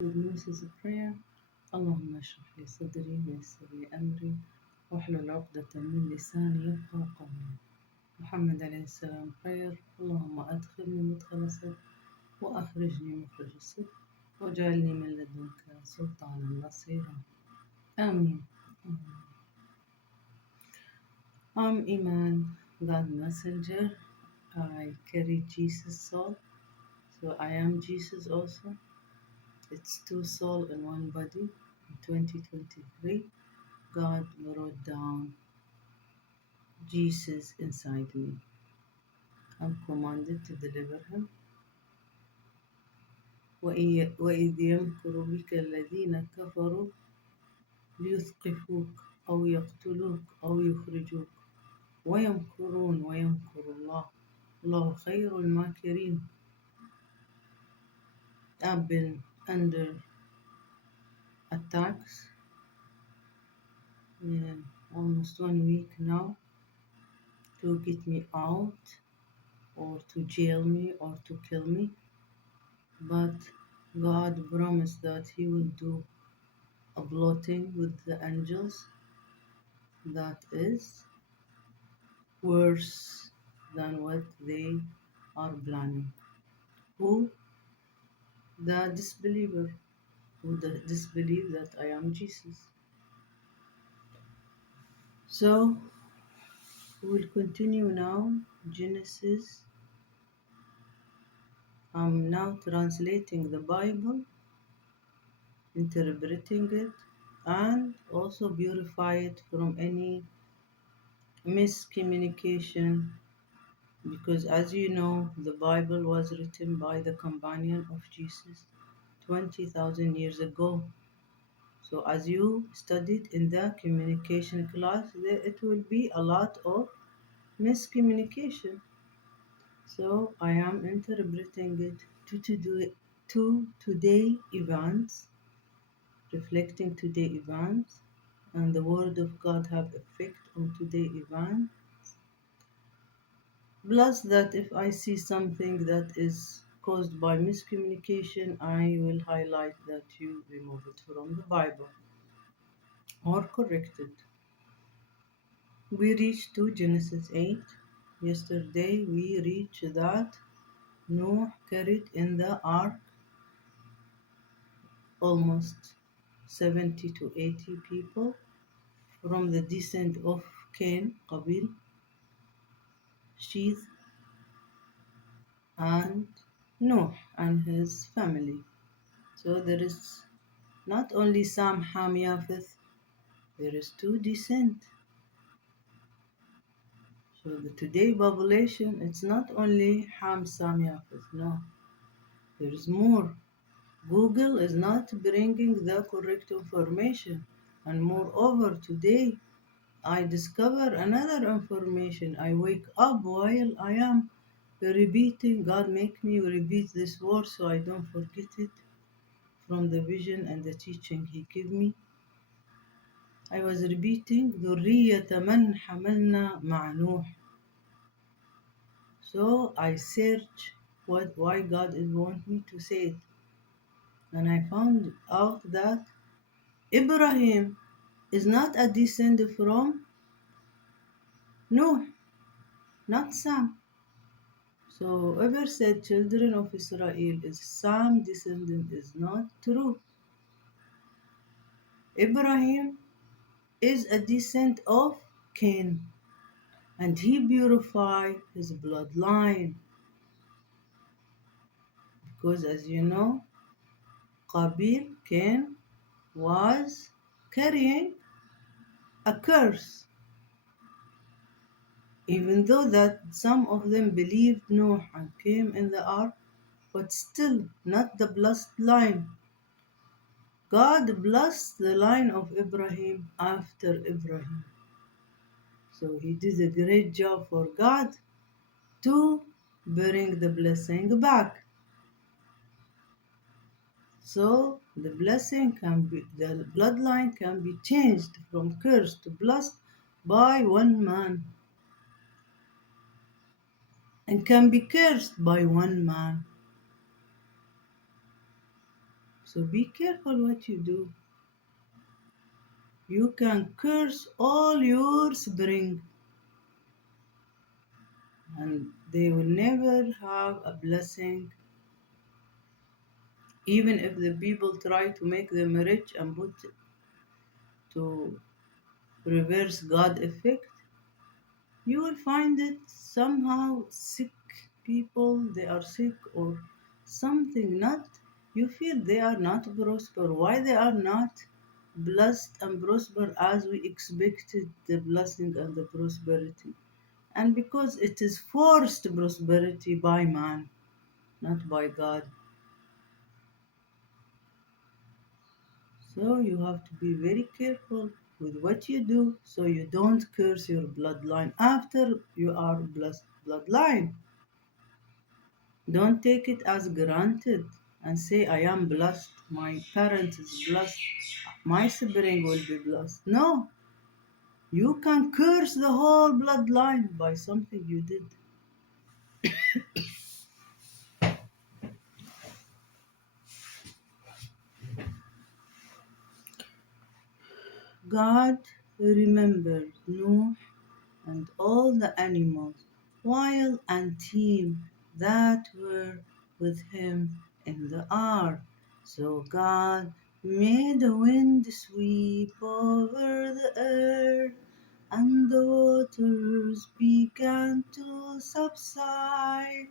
Good news is a prayer. اللهم اشرح لي صدري ويسر لي أمري واحلل عقدة من لساني يفقهوا قولي. محمد عليه السلام prayer. اللهم أدخلني مدخل صدق وأخرجني مخرج الصدق واجعلني من لدنك سلطانا نصيرا. آمين. I'm Iman, God messenger. I carry Jesus soul, so I am Jesus also. It's two souls in one body. In 2023, God wrote down Jesus inside me. I'm commanded to deliver him. وإذ يمكر بك الذين كفروا ليثقفوك أو يقتلوك أو يخرجوك ويمكرون ويمكر الله والله خير الماكرين. I've been under attacks almost 1 week now to get me out or to jail me or to kill me. But God promised that He will do a blotting with the angels that is worse than what they are planning. Who? The disbeliever, who disbelieve that I am Jesus. So we'll continue now. Genesis. I'm now translating the Bible, interpreting it, and also purify it from any miscommunication, because as you know, the Bible was written by the companion of Jesus 20,000 years ago. So as you studied in the communication class, it will be a lot of miscommunication. So I am interpreting it to today events, reflecting today events, and the word of God have effect on today events. Plus that if I see something that is caused by miscommunication, I will highlight that you remove it from the Bible or correct it. We reached to Genesis 8. Yesterday we reached that Noah carried in the ark almost 70 to 80 people from the descent of Cain, Qabil, Sheath, and Noah and his family. So there is not only Sam, Ham, Yafeth, there is two descent. So the today population, it's not only Ham, Sam, Yafeth, no. There is more. Google is not bringing the correct information. And moreover, today I discover another information. I wake up while I am repeating. God make me repeat this word so I don't forget it from the vision and the teaching He gave me. I was repeating ذرية من حملنا مع نوح. So I search why God is want me to say it. And I found out that Ibrahim is not a descendant from Noah, not Sam. So whoever said children of Israel is Sam descendant is not true. Ibrahim is a descendant of Cain, and he purified his bloodline. Because as you know, Qabil, Cain, was carrying a curse. Even though that some of them believed Noah and came in the ark, but still not the blessed line. God blessed the line of Ibrahim after Ibrahim. So he did a great job for God to bring the blessing back. So the bloodline can be changed from cursed to blessed by one man, and can be cursed by one man. So So be careful what you do. You can curse all your spring, and they will never have a blessing. Even if the people try to make them rich and put to reverse God effect, you will find it somehow sick people, they are sick or something, not, you feel they are not prosper. Why they are not blessed and prosper as we expected the blessing and the prosperity? And because it is forced prosperity by man, not by God. So you have to be very careful with what you do so you don't curse your bloodline after you are blessed bloodline. Don't take it as granted and say, I am blessed, my parent is blessed, my sibling will be blessed. No, you can curse the whole bloodline by something you did. God remembered Noah and all the animals, wild and tame, that were with him in the ark. So God made the wind sweep over the earth, and the waters began to subside.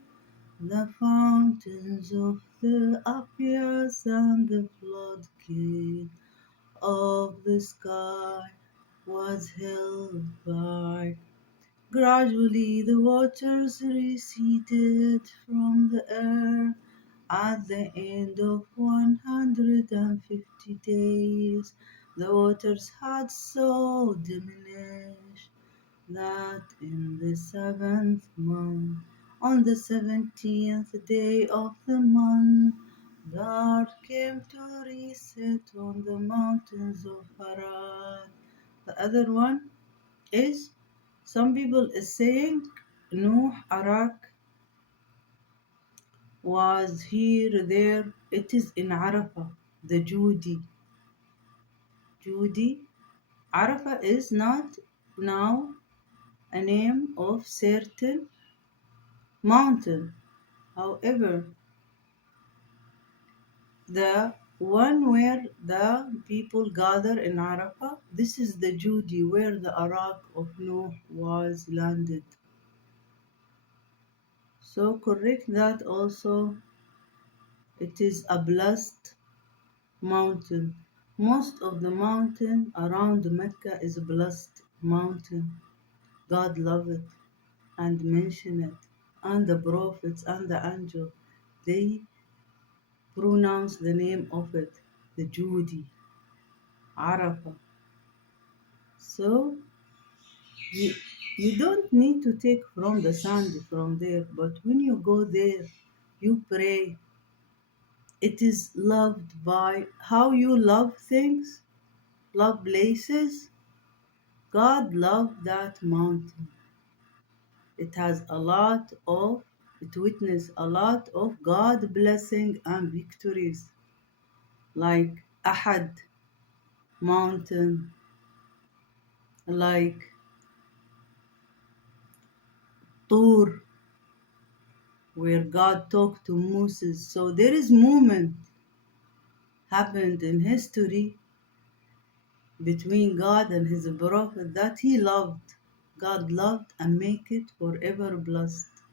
The fountains of the Apias and the floodgate of the sky was held by. Gradually the waters receded from the earth. At the end of 150 days, the waters had so diminished that in the seventh month, on the 17th day of the month, the ark came to reset on the mountains of Harad. The other one is, some people is saying Nuh Arak was here, there. It is in Arafah, the Judy. Judy. Arafah is not now a name of certain mountain. However, the one where the people gather in Arafah, this is the Judy where the Arak of Nuh was landed. So correct that also. It is a blessed mountain. Most of the mountain around Mecca is a blessed mountain. God love it and mention it. And the prophets and the angel, they pronounce the name of it, the Judy, Arafah. So you, you don't need to take from the sand from there, but when you go there, you pray. It is loved by how you love things, love places. God loved that mountain. It has a lot of, it witnessed a lot of God blessing and victories, like Ahad mountain, like Tur, where God talked to Moses. So there is movement happened in history between God and his prophet that he loved. God loved and make it forever blessed.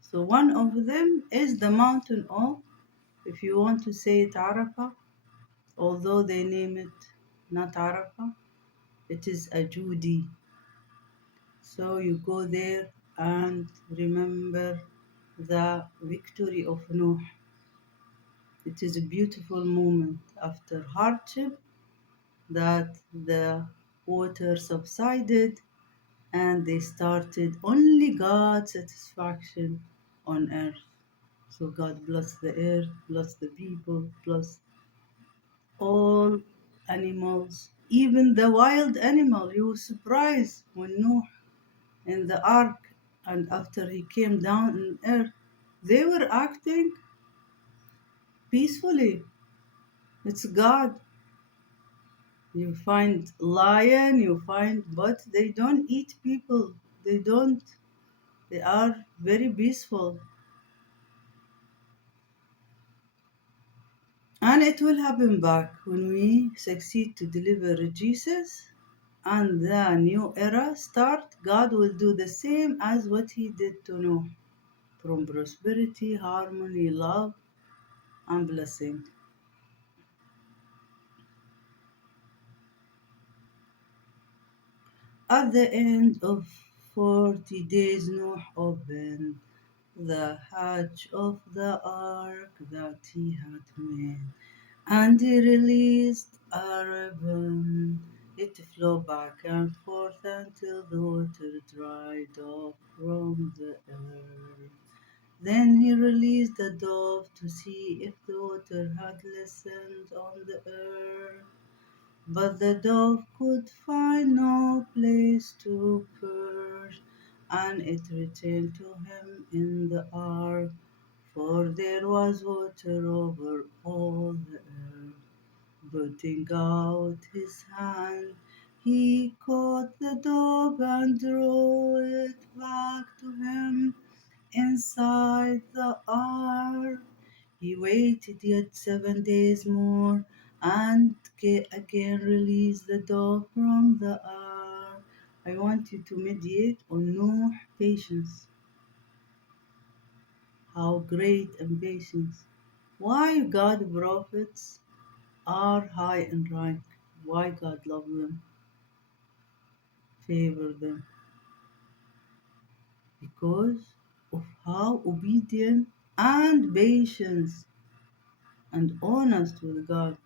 So one of them is the mountain of, if you want to say it, Arafah, although they name it not Arafah, it is a Judy. So you go there and remember the victory of Noah. It is a beautiful moment after hardship that the water subsided and they started only God's satisfaction on earth. So God bless the earth, bless the people, bless all animals, even the wild animal. You were surprised when Noah in the ark and after he came down on earth, they were acting peacefully. It's God. You find lion, you find, but they don't eat people. They don't. They are very peaceful. And it will happen back when we succeed to deliver Jesus and the new era start. God will do the same as what he did to Noah, from prosperity, harmony, love, and blessing. At the end of 40 days, Noah opened the hatch of the ark that he had made, and he released a ribbon. It flowed back and forth until the water dried up from the earth. Then he released the dove to see if the water had lessened on the earth. But the dove could find no place to perch, and it returned to him in the ark, for there was water over all the earth. Putting out his hand, he caught the dove and drew it back to him inside the ark. He waited yet 7 days more and again released the dove from the ark. I want you to meditate on Noah patience. How great and patience. Why God prophets are high in rank. Why God love them, favor them. Because of how obedient and patience and honest with God.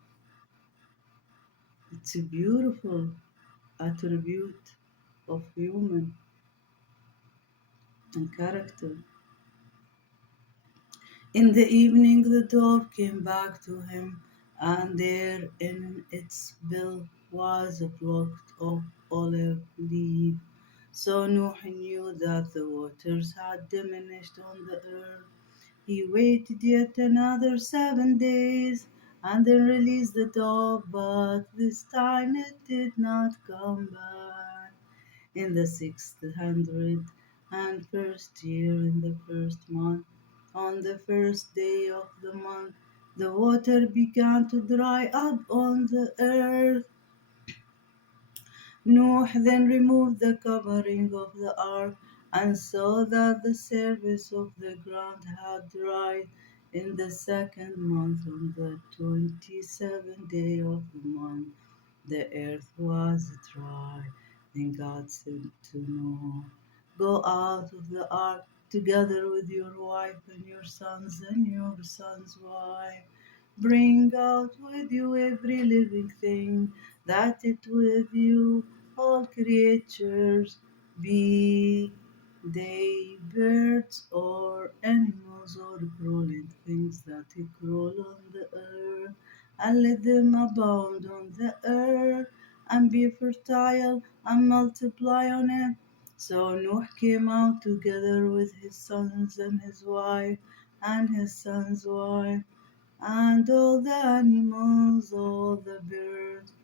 It's a beautiful attribute of human and character. In the evening the dove came back to him, and there in its bill was a flock of olive leaf. So Noah knew that the waters had diminished on the earth. He waited yet another 7 days, and then released the dove, but this time it did not come back. In the 601st year, in the first month, on the first day of the month, the water began to dry up on the earth. Noah then removed the covering of the ark and saw that the surface of the ground had dried. In the second month, on the 27th day of the month, the earth was dry. Then God said to Noah, "Go out of the ark together with your wife and your sons and your son's wife. Bring out with you every living thing that is with you, all creatures, be they birds or animals or crawling things that crawl on the earth, and let them abound on the earth, and be fertile and multiply on it." So Noah came out together with his sons and his wife and his son's wife, and all the animals, all the birds,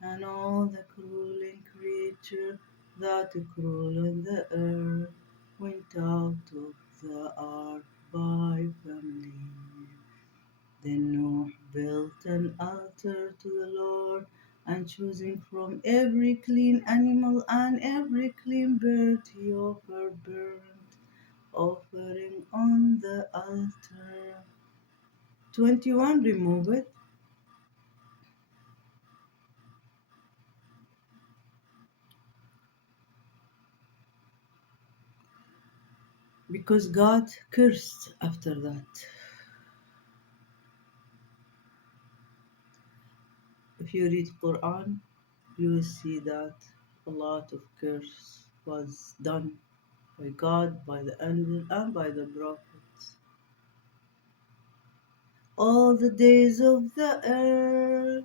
and all the crawling creatures that crawl on the earth went out of the ark by family. Then Noah built an altar to the Lord, and choosing from every clean animal and every clean bird, he offered burnt offering on the altar. 21. Remove it. Because God cursed after that. If you read Quran, you will see that a lot of curse was done by God, by the angel, and by the prophets. All the days of the earth,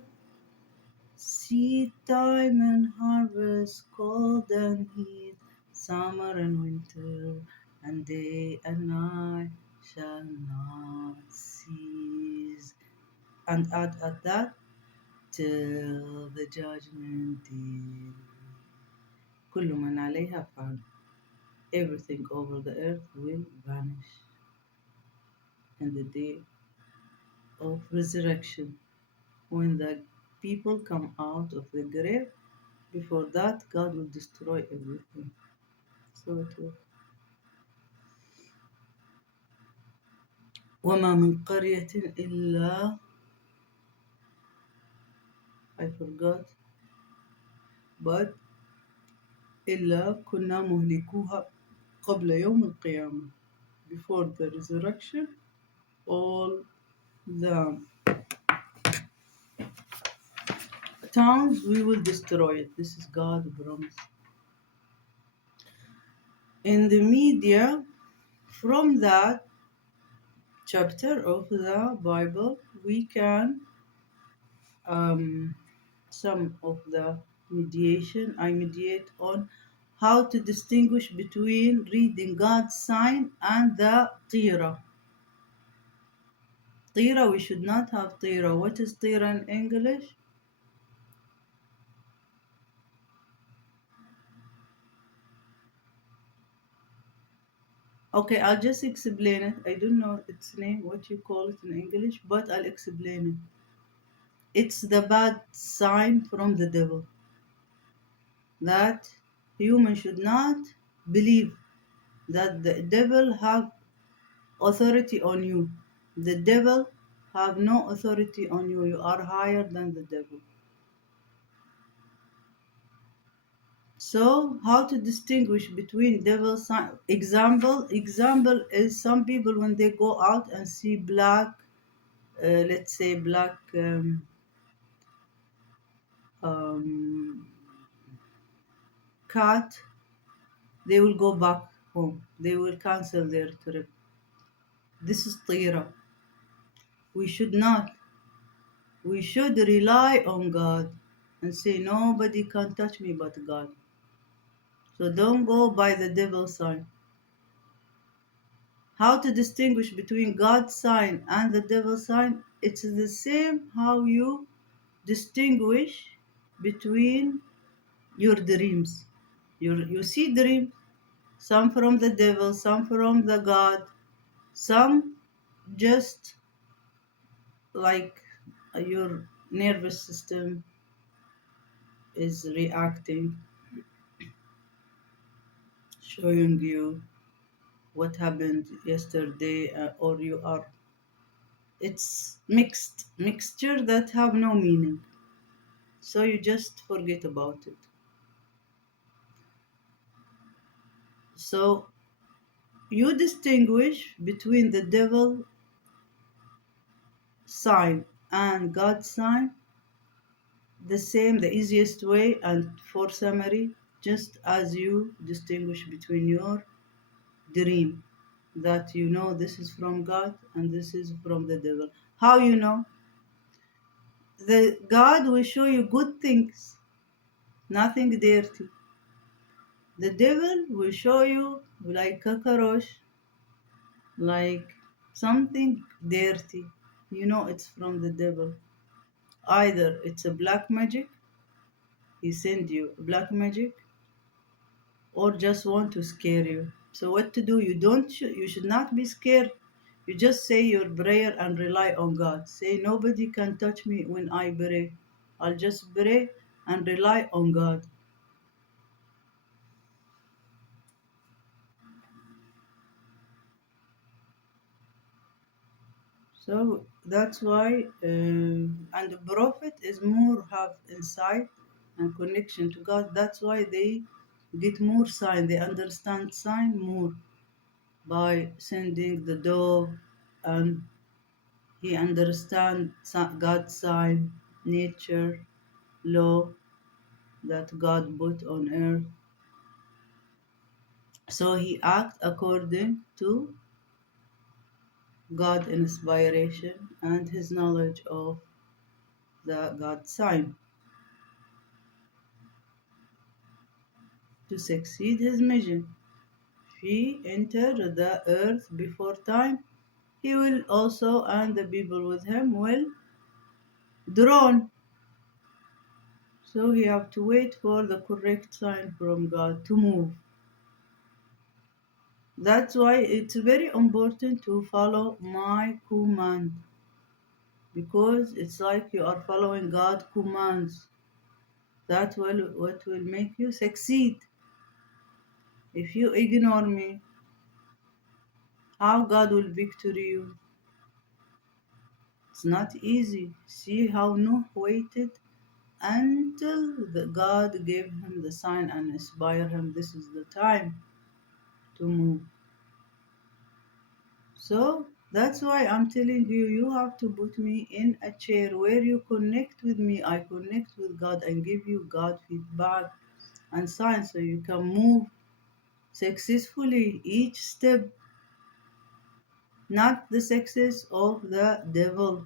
seed time and harvest, cold and heat, summer and winter, and day and night shall not cease. And add at that, till the judgment day. كل من عليها فان. Everything over the earth will vanish in the day of resurrection, when the people come out of the grave. Before that, God will destroy everything. So it will. وما من قرية إلا I forgot but إلا كنا مهلكوها قبل يوم القيامة. Before the resurrection, all the towns we will destroy it. This is God's promise. In the media, from that chapter of the Bible, we can some of the mediation. I mediate on how to distinguish between reading God's sign and the tira. Tira, we should not have tira. What is tira in English? Okay, I'll just explain it. I don't know its name, what you call it in English, but I'll explain it. It's the bad sign from the devil that humans should not believe that the devil have authority on you. The devil have no authority on you. You are higher than the devil. So how to distinguish between devil sign? Example is some people when they go out and see black, let's say black cat, they will go back home. They will cancel their trip. This is tira. We should not. We should rely on God and say nobody can touch me but God. So don't go by the devil's sign. How to distinguish between God's sign and the devil's sign? It's the same how you distinguish between your dreams. You see dreams, some from the devil, some from the God, some just like your nervous system is reacting, showing you what happened yesterday, or you are. It's mixture that have no meaning. So you just forget about it. So you distinguish between the devil sign and God's sign the same, the easiest way, and for summary, just as you distinguish between your dream, that you know this is from God and this is from the devil. How you know? The God will show you good things, nothing dirty. The devil will show you like cockroach, like something dirty. You know it's from the devil. Either it's a black magic, he send you black magic, or just want to scare you. So what to do? You should not be scared. You just say your prayer and rely on God. Say nobody can touch me when I pray. I'll just pray and rely on God. So that's why, and the prophet is more have insight and connection to God. That's why they get more sign. They understand sign more by sending the dove, and he understands God's sign, nature, law that God put on earth. So he act according to God inspiration and his knowledge of the God sign to succeed his mission. If he enter the earth before time, he will also, and the people with him will drown. So he have to wait for the correct sign from God to move. That's why it's very important to follow my command, because it's like you are following God's commands. That will what will make you succeed. If you ignore me, how God will victory you? It's not easy. See how Noah waited until the God gave him the sign and inspired him. This is the time to move. So that's why I'm telling you, you have to put me in a chair where you connect with me. I connect with God and give you God feedback and signs so you can move successfully each step, not the success of the devil,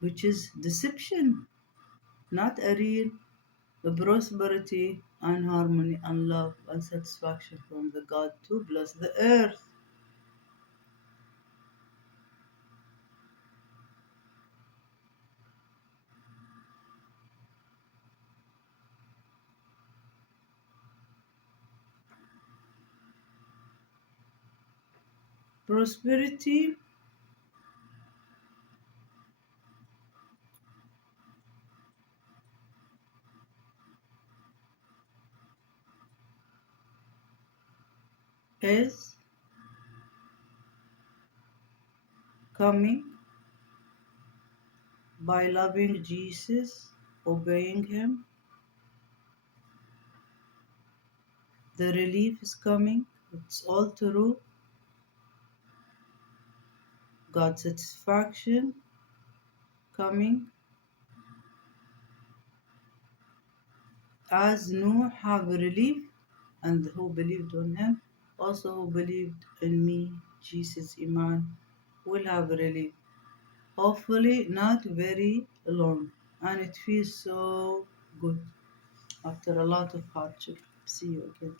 which is deception, not a real prosperity and harmony and love and satisfaction from the God to bless the earth. Prosperity is coming by loving Jesus, obeying Him. The relief is coming. It's all true. God's satisfaction coming as Noah have relief, and who believed on Him, also who believed in me, Jesus Iman, will have relief. Hopefully not very long, and it feels so good after a lot of hardship. See you again.